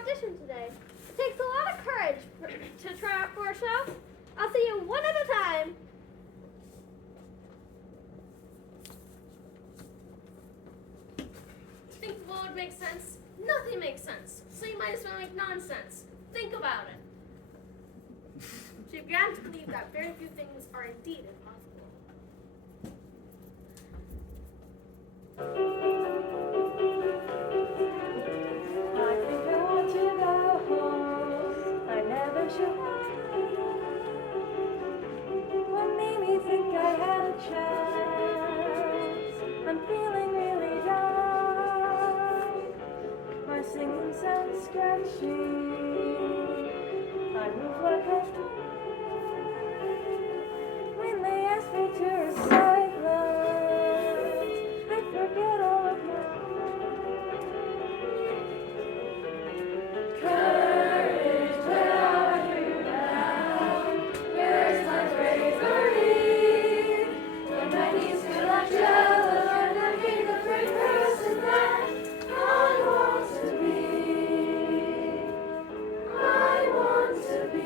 audition today. It takes a lot of courage to try out for a show. I'll see you one at a time. Think what would make sense? Nothing makes sense. So you might as well make nonsense. Think about it. She began to believe that very few things are indeed impossible. I think I want to go home. I never should have. What made me think I had a chance? I'm feeling really down. My singing sounds scratchy. I move like I when they ask me to recite lines, I forget all of my courage. Where are you now? Where's my bravery? When my knees feel like jello and I hate the brave person that I want to be. I want to be.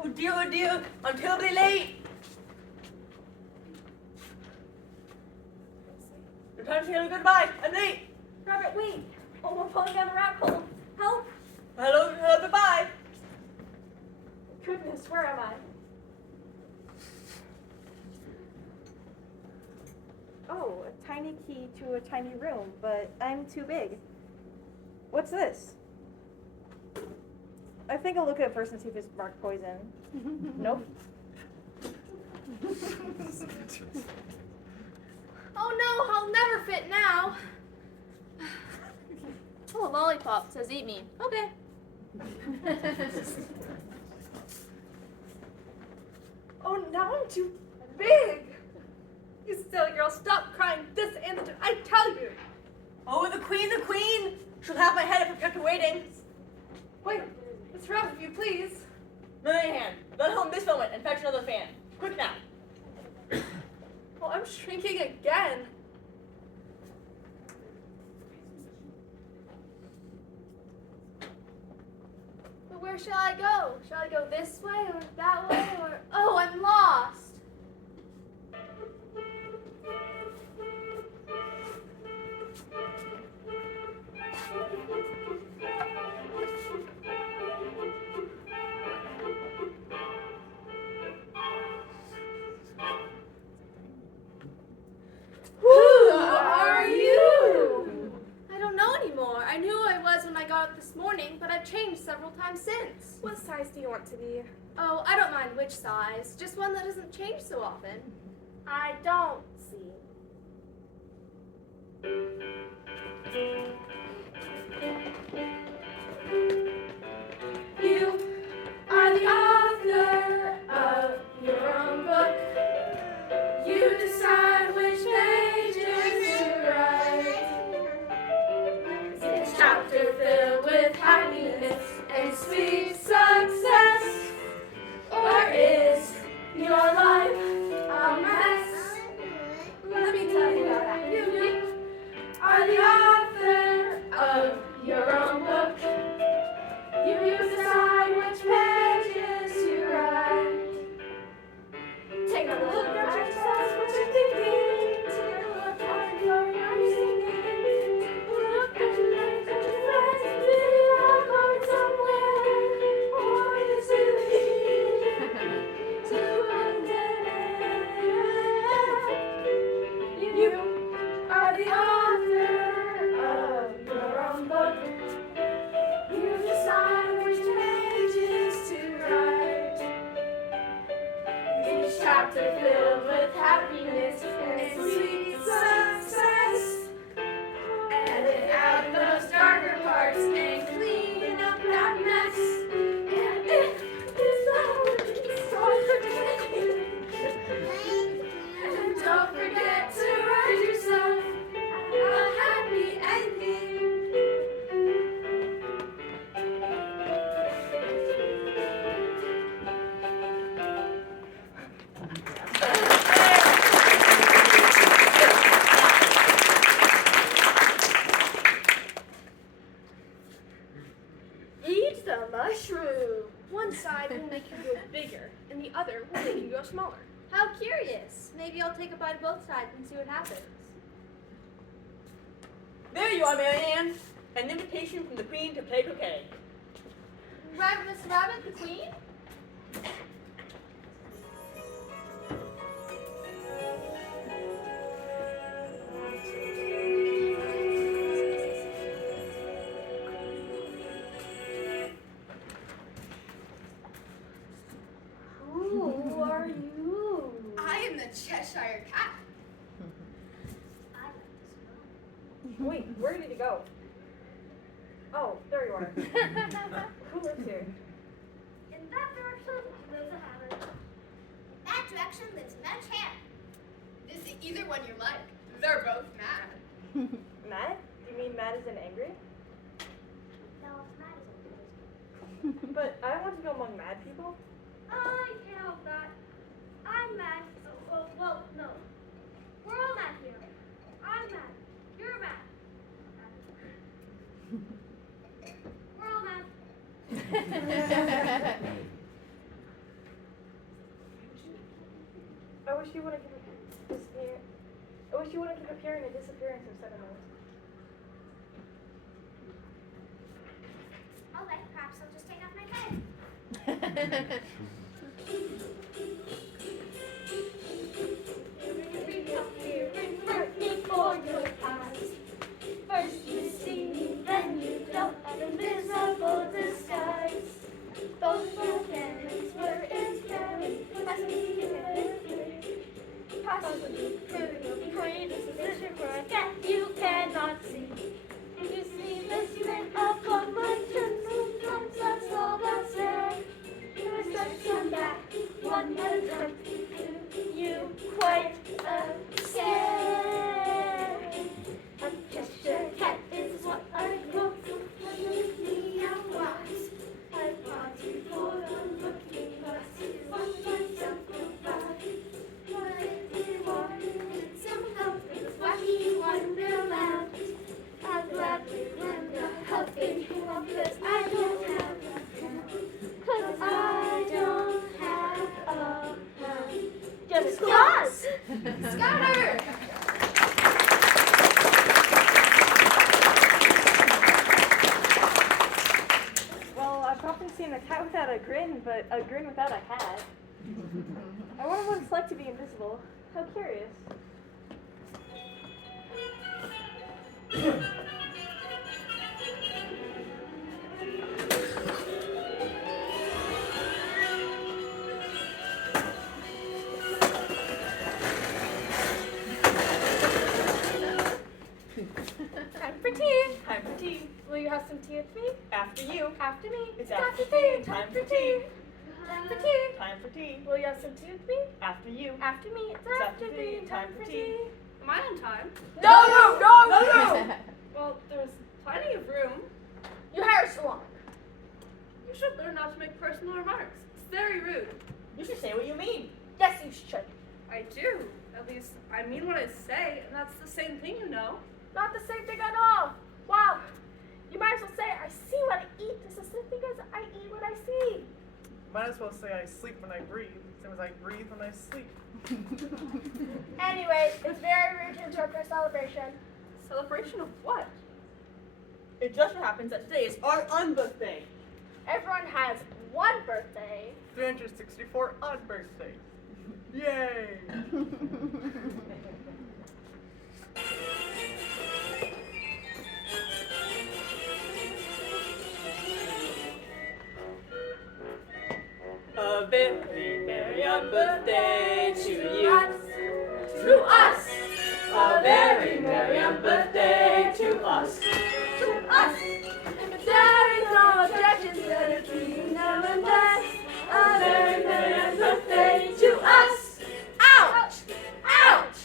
Oh dear, I'm terribly late. The time to say goodbye. I'm late. Robert, wait. Oh, we're falling down the rat hole. Help! Hello, goodbye. Goodness, where am I? Oh, a tiny key to a tiny room, but I'm too big. What's this? I think I'll look at it first and see if it's marked poison. Nope. Oh no, I'll never fit now. Oh, a lollipop says eat me. Okay. Oh, now I'm too big. You silly girl, stop crying this instant. I tell you. Oh, the queen. She'll have my head if I kept her waiting. Wait, what's wrong with you, please? No, your hand. Run home this moment and fetch another fan. Quick now. Well, I'm shrinking again. But where shall I go? Shall I go this way or that way or... Oh, I'm lost. Who are you? I don't know anymore. I knew who I was when I got up this morning, but I've changed several times since. What size do you want to be? Oh, I don't mind which size. Just one that doesn't change so often. I don't see. You are the author of your own book. You decide which pages to write. Is it a chapter filled with happiness and sweet success? Or is your life a mess? Let me tell you about that. You are the author of your own book. You decide which pages to write. Take a look at yourself, what you're thinking. Take a look at your singing. Look at your names and your friends. Maybe you're going somewhere. go smaller. How curious. Maybe I'll take a bite of both sides and see what happens. There you are, Mary Ann. An invitation from the Queen to play croquet. Rabbit, Miss Rabbit, the Queen? Who are you? I am the Cheshire Cat. Wait, where did you go? Oh, there you are. Who lives here? In that direction lives a habit. In that direction lives Madge Hare. This is either one you like. They're both mad. Mad? Do you mean mad as in angry? No, it's not as old. But I want to go among mad people. I can't help that. I'm mad. Oh, well, no. We're all mad here. I'm mad. You're mad. We're all mad. I wish you wouldn't keep disappearing. I wish you wouldn't keep appearing and disappearing so suddenly. All right, perhaps I'll just take off my bed. Before your eyes. First you see me, then you don't, and a miserable disguise. Both your parents were in Paris, possibly proving your queen is a position for a cat you cannot see. You see this man upon my chin, sometimes that's all that's there. I start to come back, one at a time, you quite scared. A Cheshire cat is what I go for, and me I'm wise. I pause before I'm looking, but I see what myself goodbye. What if you wanted some help in this wacky wonderland? I'd gladly lend a helping hand, because I don't have a hand. Because I don't have a hand. Just claws! Scouter! Well, I've often seen a cat without a grin, but a grin without a hat. I wonder what it's like to be invisible. How curious. Time for tea. Time for tea. Will you have some tea with me? After you. After me? It's after tea. Time for tea. Time for tea. Time for tea. Will you have some tea with me? After you. After me? It's It's after after tea. tea. Time for tea. Am I on time? No. Well, there's plenty of room. Your hair is so long. You should learn not to make personal remarks. It's very rude. You should say what you mean. Yes, you should. I do. At least I mean what I say, and that's the same thing, you know. Not the same thing at all. Wow. You might as well say, I see what I eat. This is the thing because I eat what I see. Might as well say I sleep when I breathe, same as I breathe when I sleep. Anyway, it's very rude to interrupt our celebration. Celebration of what? It just so happens that today is our unbirthday. Everyone has one birthday. 364 odd birthdays. Yay! A very merry birthday to you. To us. A very merry birthday to us. To us. There is no objections to the kingdom and bless. A very merry birthday to us. Ouch! Ouch!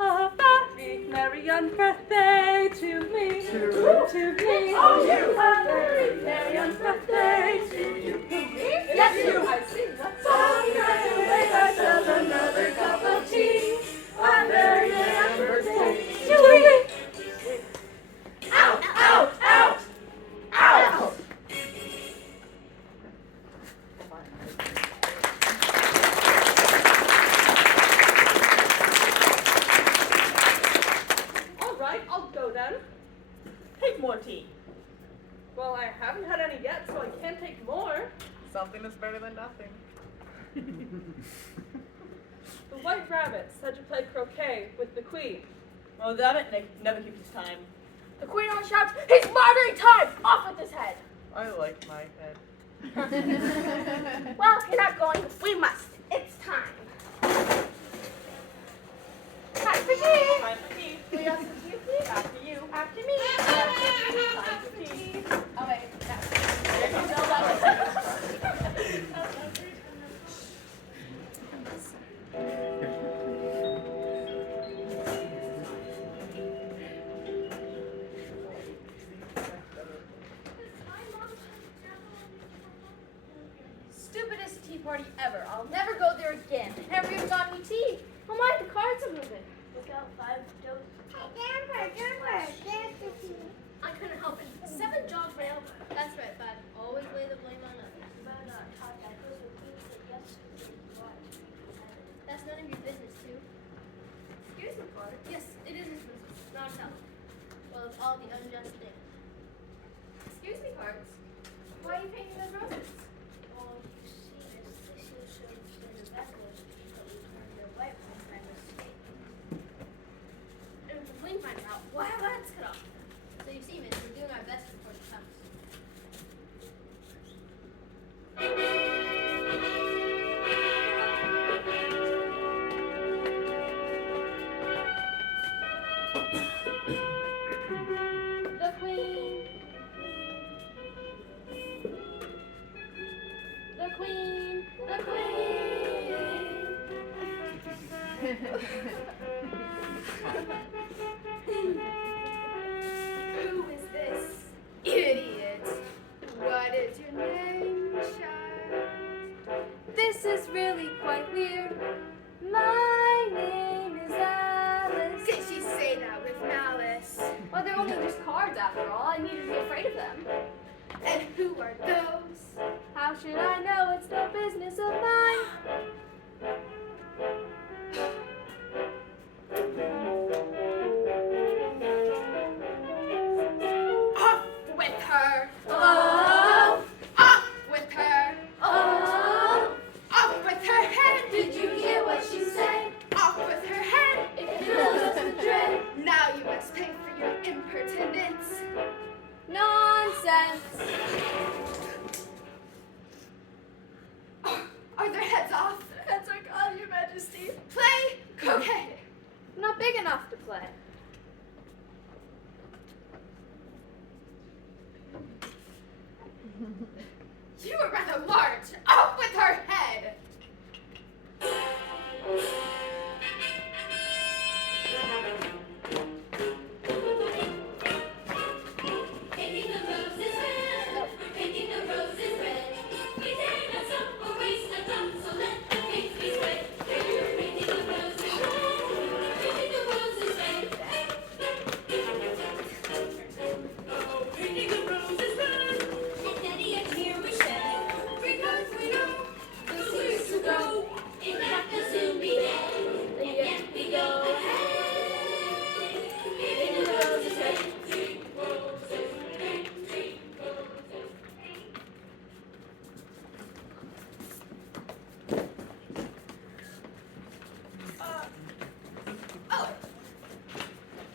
A very merry birthday to me. To me. Oh, you. A very merry birthday to you. I haven't had any yet, so I can't take more. Something is better than nothing. The White Rabbit said to play croquet with the Queen. Oh, that it never keeps his time. The queen on shouts, "He's murdering time! Off with his head!" I like my head. Well, you're not going. We must. It's time. Time for tea. Time for tea. Will you also do you, please? After you. After me. Time for tea. Oh, wait. Stupidest tea party ever. I'll never go there again. Never even got any tea. Oh my, the cards are moving. Look out, 5 jokes. I couldn't help it. 7 jobs for help. That's right, Bud. Always lay the blame on others. That's none of your business, too. Excuse me, Father. Yes, it is his business. Not his health. Well, of all the unjust things. Excuse me, Cards. Why are you painting those roses? Well, you see, this issue shows the backwards, but we turned their white one by mistake. And if the flame finds out, we'll have our heads cut off. So you see, Miss, we're doing our best before she comes. The Queen. The Queen. The Queen. Who is this idiot? What is your name, child? This is really quite weird. My name is Alice. Did she say that with malice? Well, they're only just cards after all. I needed to be afraid of them. And who are those? How should I know? It's no business of mine. Off with her! Oh! Off with her! Oh! Off with her head! Did you hear what she said? Off with her head! It fills us with dread. Now you must pay for your impertinence. Nonsense. Are their heads off? Heads are gone, Your Majesty. Play croquet. Not big enough to play. You are rather large. Off with her head. Painting the roses red, painting the roses red. We take a sum or waste a thumb, so let the paint be spread. Painting the roses red, painting the roses red. Oh, painting the roses red, and many a tear we shed. Because we know the years to go, in fact will soon be dead. And yet we go ahead, painting the roses red. Oh.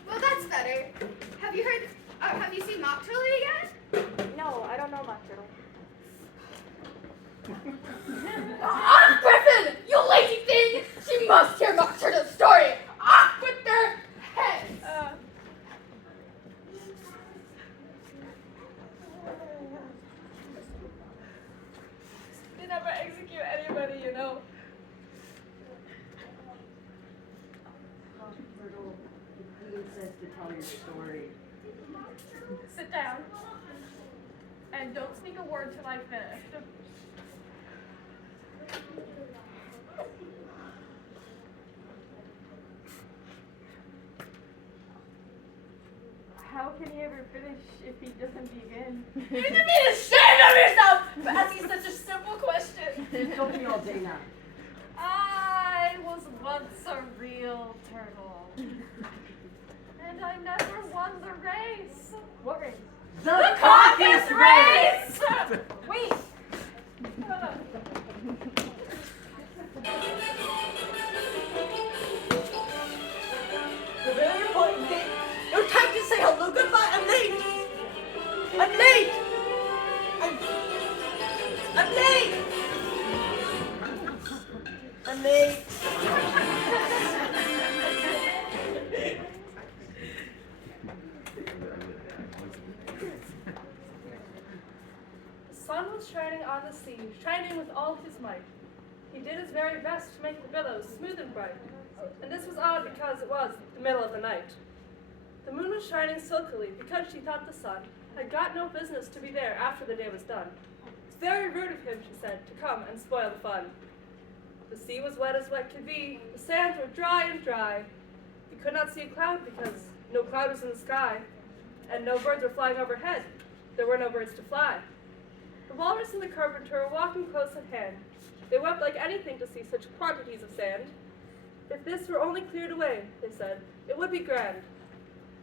Well, that's better. Have you heard? Have you seen Mock Turtle yet? No, I don't know much, Turtle. Off, Griffin! You lazy thing! She must hear Mock Turtle's story. Off with their heads. They never execute anybody, you know. Myrtle, the queen says to tell your story. Sit down. And don't speak a word till I finish. How can he ever finish if he doesn't begin? You should be ashamed of yourself for asking such a simple question. Don't be all day now. I was once a real turtle. And I never won the race. What race? The caucus race! Wait! The very important thing. No time to say hello, goodbye. I'm late. I'm late. I'm late. I'm late. The sun was shining on the sea, shining with all his might. He did his very best to make the billows smooth and bright. And this was odd because it was the middle of the night. The moon was shining silkily because she thought the sun had got no business to be there after the day was done. It's very rude of him, she said, to come and spoil the fun. The sea was wet as wet could be, the sands were dry and dry. You could not see a cloud because no cloud was in the sky, and no birds were flying overhead. There were no birds to fly. The walrus and the carpenter were walking close at hand. They wept like anything to see such quantities of sand. If this were only cleared away, they said, it would be grand.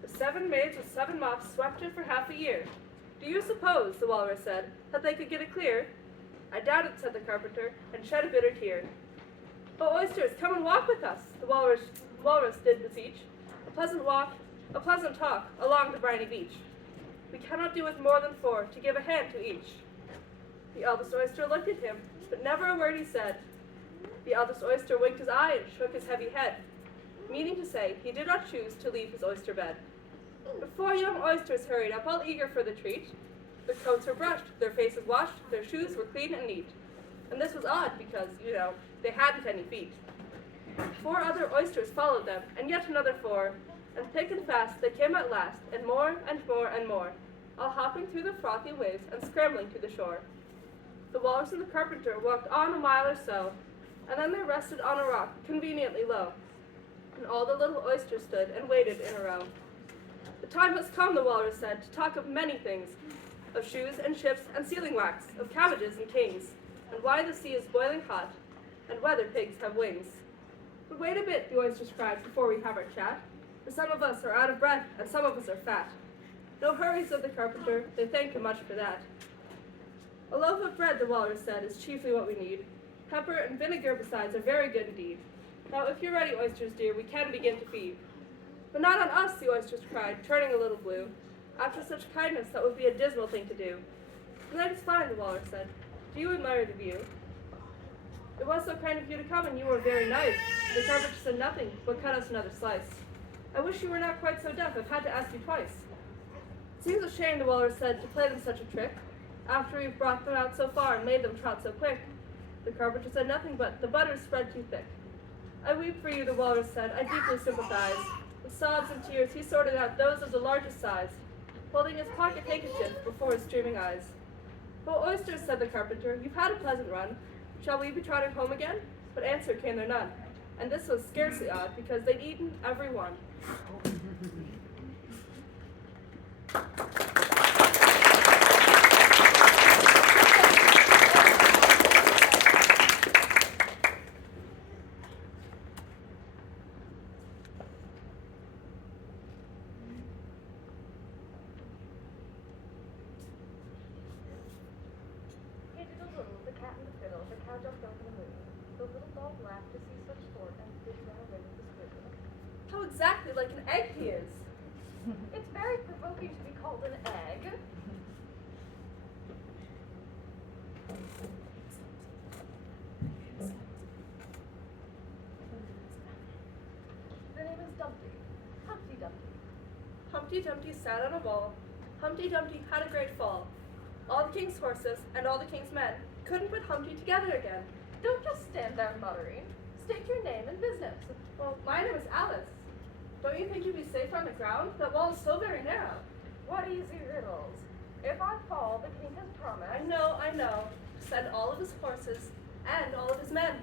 The 7 maids with 7 mops swept it for half a year. Do you suppose, the walrus said, that they could get it clear? I doubt it, said the carpenter, and shed a bitter tear. Oh, oysters, come and walk with us, the walrus did beseech. A pleasant walk, a pleasant talk, along the briny beach. We cannot do with more than 4 to give a hand to each. The eldest oyster looked at him, but never a word he said. The eldest oyster winked his eye and shook his heavy head, meaning to say he did not choose to leave his oyster bed. But 4 young oysters hurried up, all eager for the treat. Their coats were brushed, their faces washed, their shoes were clean and neat. And this was odd because, they hadn't any feet. 4 other oysters followed them, and yet another 4, and thick and fast they came at last, and more and more and more, all hopping through the frothy waves and scrambling to the shore. The walrus and the carpenter walked on a mile or so, and then they rested on a rock conveniently low. And all the little oysters stood and waited in a row. The time has come, the walrus said, to talk of many things, of shoes and ships and sealing wax, of cabbages and kings, and why the sea is boiling hot, and whether pigs have wings. But wait a bit, the oysters cried, before we have our chat, for some of us are out of breath, and some of us are fat. No hurry, said the carpenter, they thanked him much for that. A loaf of bread, the walrus said, is chiefly what we need. Pepper and vinegar besides are very good indeed. Now, if you're ready, oysters dear, we can begin to feed. But not on us, the oysters cried, turning a little blue. After such kindness, that would be a dismal thing to do. And that is fine, the walrus said. Do you admire the view? It was so kind of you to come, and you were very nice. The carpenter said nothing, but cut us another slice. I wish you were not quite so deaf. I've had to ask you twice. It seems a shame, the walrus said, to play them such a trick, after we've brought them out so far and made them trot so quick. The carpenter said nothing, but the butter's spread too thick. I weep for you, the walrus said, I deeply sympathize. With sobs and tears, he sorted out those of the largest size, holding his pocket handkerchief before his streaming eyes. Well, oysters, said the carpenter, you've had a pleasant run. Shall we be trotting home again? But answer came there none. And this was scarcely odd, because they'd eaten every one. The cat and the fiddle, the cow jumped over the moon. The little dog laughed to see such sport and did run away with the squirrel. How exactly like an egg he is. It's very provoking to be called an egg. The name is Dumpty. Humpty Dumpty. Humpty Dumpty sat on a wall. Humpty Dumpty had a great fall. All the king's horses and all the king's men couldn't put Humpty together again. Don't just stand there muttering. State your name and business. Well, my name is Alice. Don't you think you'd be safe on the ground? That wall is so very narrow. What easy riddles. If I fall, the king has promised. I know. To send all of his horses and all of his men.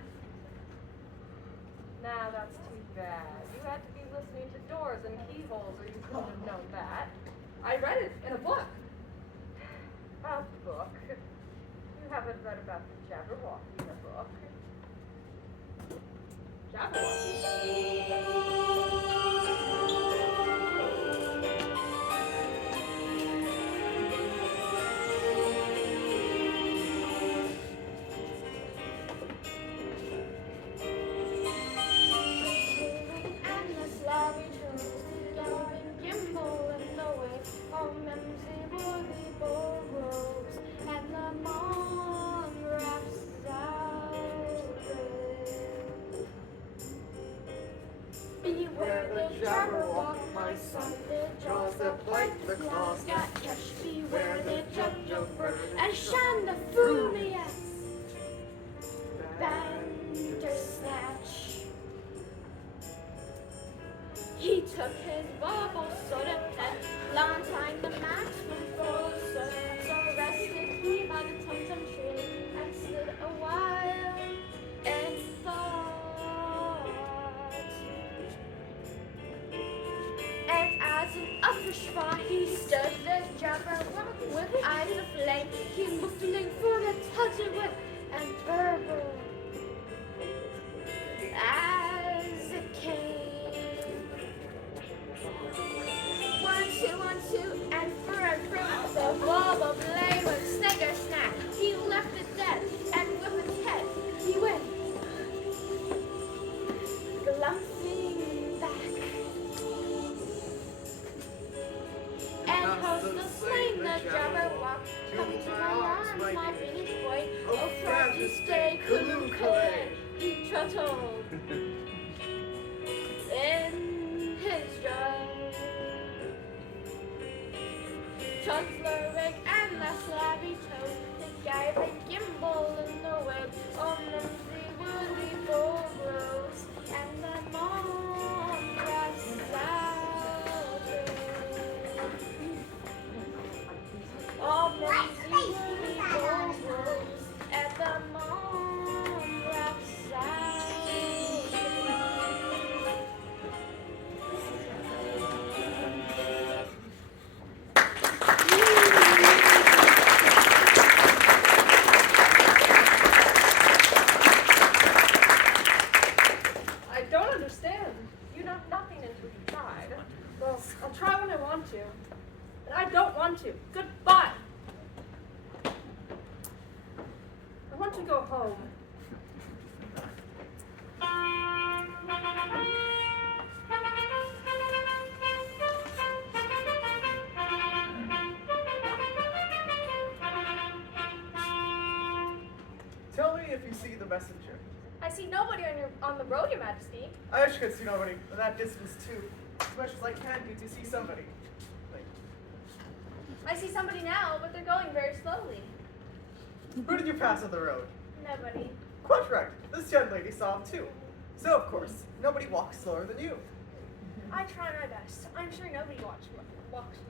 Now that's too bad. You had to be listening to doors and keyholes or you couldn't have known that. I read it in a book. A book? You haven't read about the Jabberwocky in a book. Jabberwocky. Beware the Jabberwock, my son, the jaws that bite the claws that catch. Beware the Jubjubber, and shun the Furious Bandersnatch. He took his bubble soda and Valentine the match from full soda. So rested he by the tum-tum tree and stood a while in thought. And as an upper he stood the Jabberwock with eyes aflame. He muffling for the touch of wood and burbled as it came. 1, 2, 1, 2, and through the bubble blade with snigger snack. He left it dead, and with his head he went glancing back. And host the slain the Jabberwock, come to my arms, my finished boy. Oh, Francis, stay, Kaloo-Kalay, he trottled in his joy. Chutzleric and the slabby toe, the guy the gimbal in the web, on the woody bulrus, and the mom grass salad. All the woody bulrus, and the mom grass salad. I'll try when I want to, but I don't want to. Goodbye. I want to go home. Tell me if you see the messenger. I see nobody on the road, Your Majesty. I wish I could see nobody at that distance too. As much as I can do to see somebody. Like, I see somebody now, but they're going very slowly. who did you pass on the road? Nobody. Quite right. This young lady saw him too. So of course, nobody walks slower than you. I try my best. I'm sure nobody walks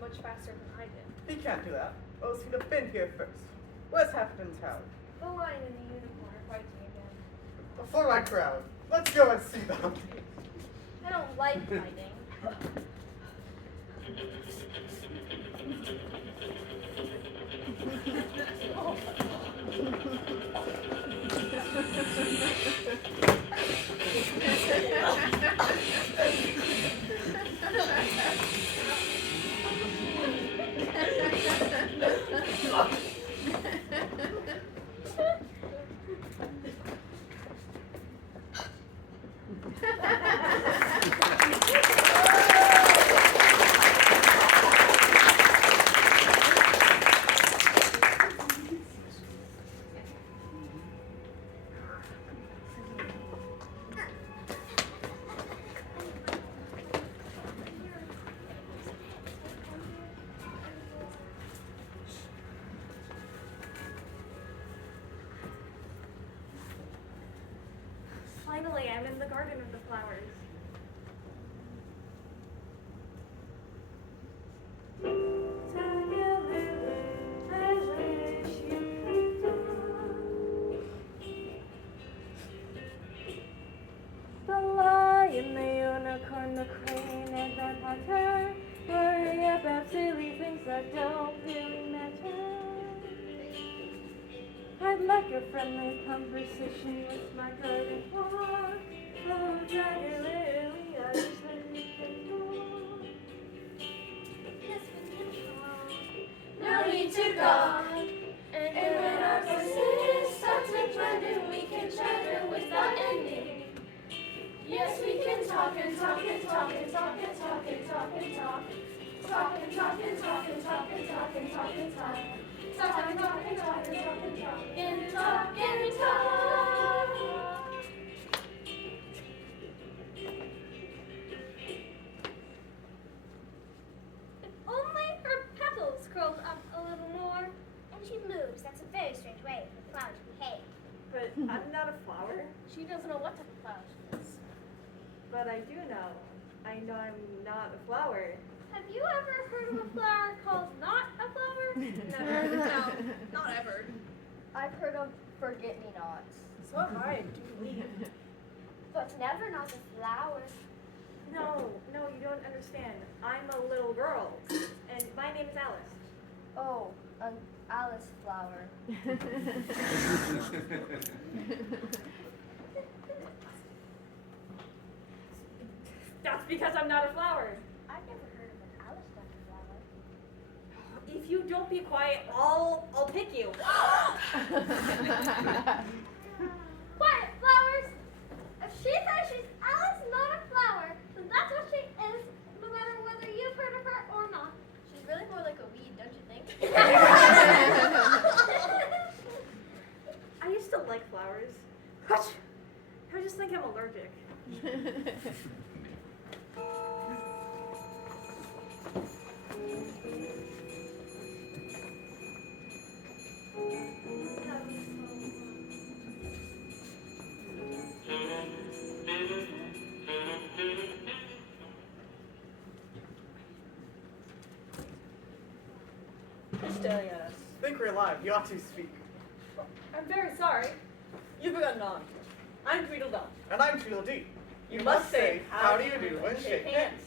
much faster than I did. He can't do that. Else he'd have been here first. What's happened in town? The lion and the unicorn are fighting again. For my crowd. Let's go and see them. I don't like fighting. Finally, I'm in the garden of the flowers. The lion, the unicorn, the crane, and the hunter worry about silly things that don't really matter. I'd like a friendly conversation with my garden walk. Oh, Dragon Lily, I just let me get more. Yes, we can talk. No need to go. And when our voices start to blend, we can chatter without ending. Yes, we can talk and talk and talk and talk and talk and talk and talk. Talk and talk and talk and talk and talk and talk and talk. Talk and talk and talk and talk and talk and talk and talk. I'm not a flower, She doesn't know what type of flower she is. but I do know. I know I'm not a flower. Have you ever heard of a flower called not a flower? No, not ever. I've heard of forget-me-nots. So have I, do believe. But never not a flower. No, you don't understand. I'm a little girl, and my name is Alice. Oh, an Alice flower. That's because I'm not a flower. I've never heard of an Alice type of flower. If you don't be quiet, I'll pick you. Quiet, flowers! If she says she's Alice, not a flower, then that's what she is, no matter whether you've heard of her or not. She's really more like a weed, don't you think? I used to like flowers. Hush! I just think I'm allergic. You're staring at us. think we're alive. You ought to speak. I'm very sorry. You've begun on. I'm Tweedledum. And I'm Tweedledee. You must say, how do you do, and shake hands.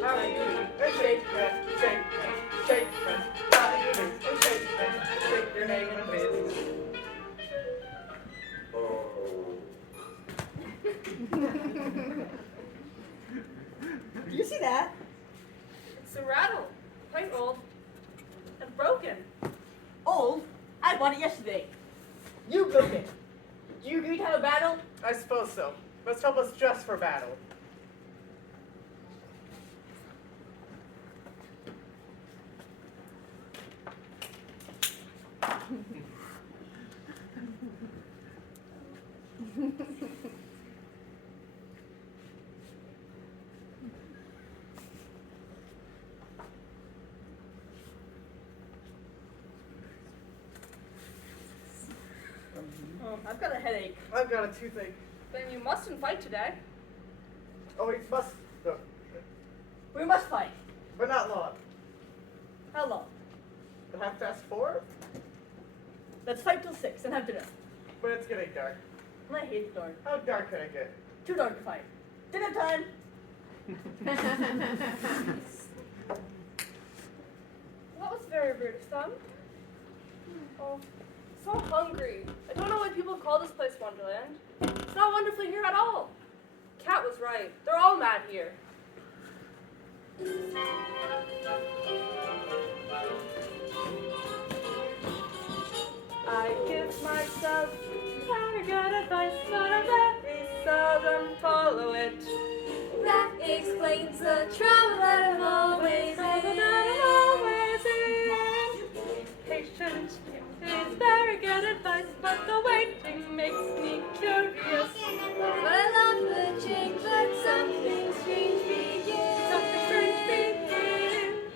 How do you do? And shake hands, shake hands, shake hands. How do you do? And shake hands, shake your name and biz. Do you see that? It's a rattle. Quite old. And broken. Old? I bought it yesterday. You broke it. Do you agree to have a battle? I suppose so. Must help us dress for battle. Oh, I've got a headache. I've got a toothache. Then you mustn't fight today. Oh, we must, no, We must fight. but not long. How long? 4:30? Let's fight till 6 and have dinner. But it's getting dark. And I hate the dark. How dark can it get? Too dark to fight. Dinner time. That was very rude, son. Oh, so hungry. I don't know why people call this place Wonderland. It's not wonderfully here at all. Cat was right. They're all mad here. I give myself very good advice, but I very seldom follow it. That explains the trouble that I'm always in. Patient is very good advice, but the waiting makes me curious. But I love the change, but something strange begins. Something strange begins.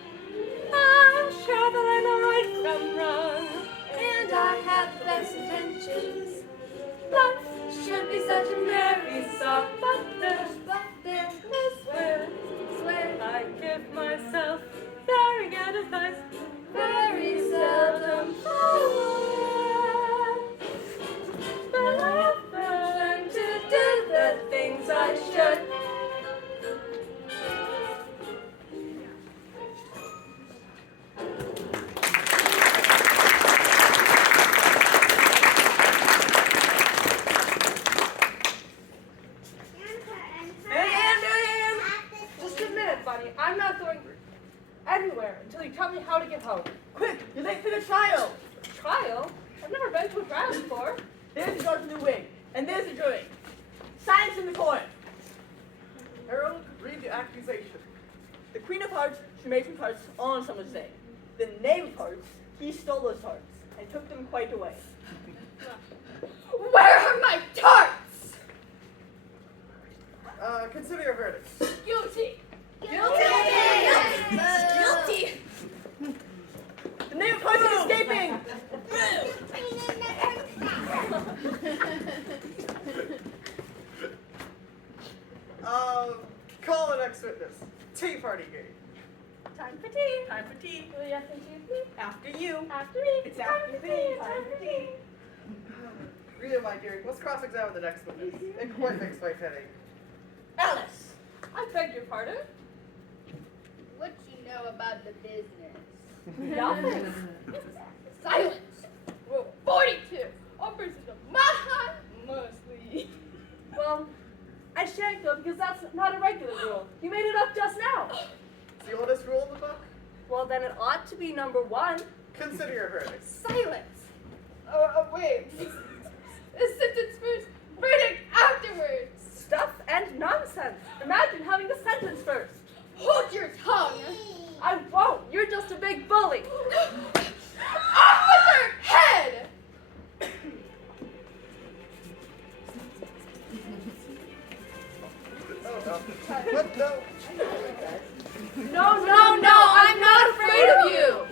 I'm sure that I know right from wrong. And I have the best intentions. Life should be such a merry song, but There is where swear I give myself very good advice. very seldom follow it. But I've learned to do the things I should. Marianne! Just a minute, Bunny. I'm not going anywhere until you tell me how to get home. Quick, you're late for the trial. Trial? I've never been to a trial before. There's the guard in the wing, and there's the jury. Silence in the court. Harold, read the accusation. The Queen of Hearts, she made some tarts on someone's day. The Knave of Hearts, he stole those tarts and took them quite away. Where are my tarts? Consider your verdict. Guilty. Guilty! Guilty. The Knave of Hearts is escaping! party game. Time for tea. Time for tea. Will you have some tea with me? After you. After me. It's after tea. Time for tea. Rita, my dear, let's cross-examine the next witness. It quite makes my headache. Alice! I beg your pardon? What you know about the business? Nothing. Silence! Rule 42. Offers is a must mostly. Well, I shan't go because that's not a regular rule. You made it up just now. It's the oldest rule in the book. Well, then it ought to be number 1. Consider your verdict. Silence! Wait. A sentence first, verdict afterwards. Stuff and nonsense. Imagine having a sentence first. Hold your tongue. I won't. You're just a big bully. Off with her head! Oh, no. What? No. No, I'm not afraid of you.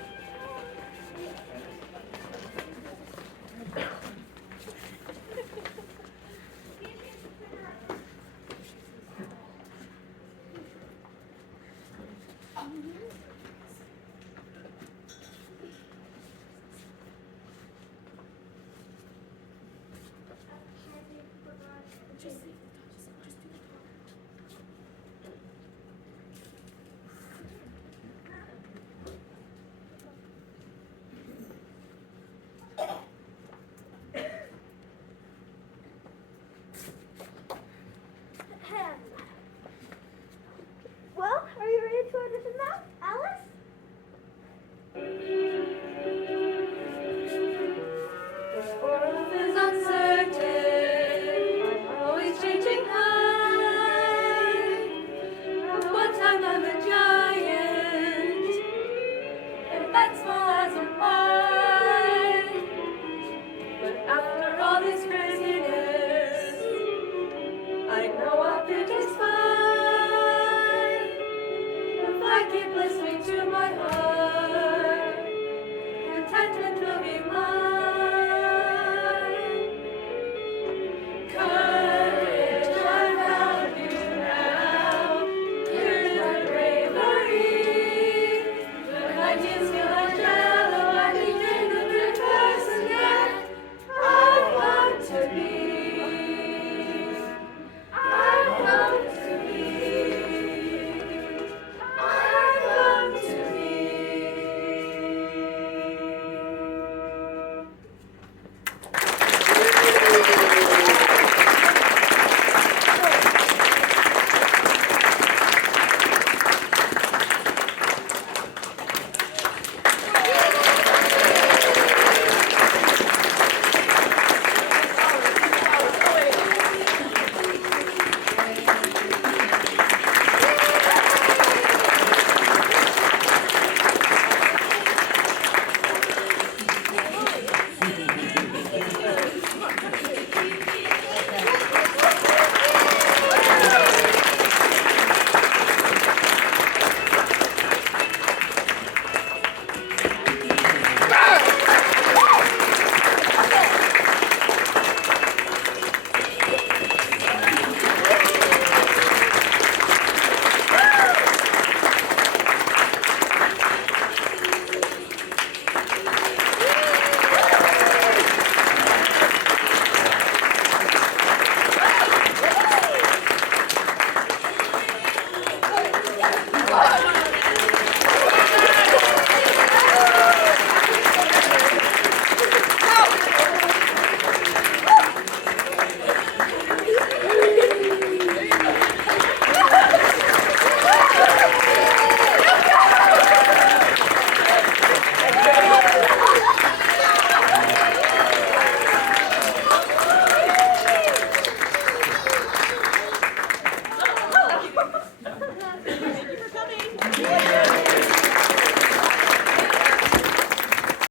Well, are you ready to audition now, Alice? This world is uncertain, always changing high. One time I'm a giant, and that's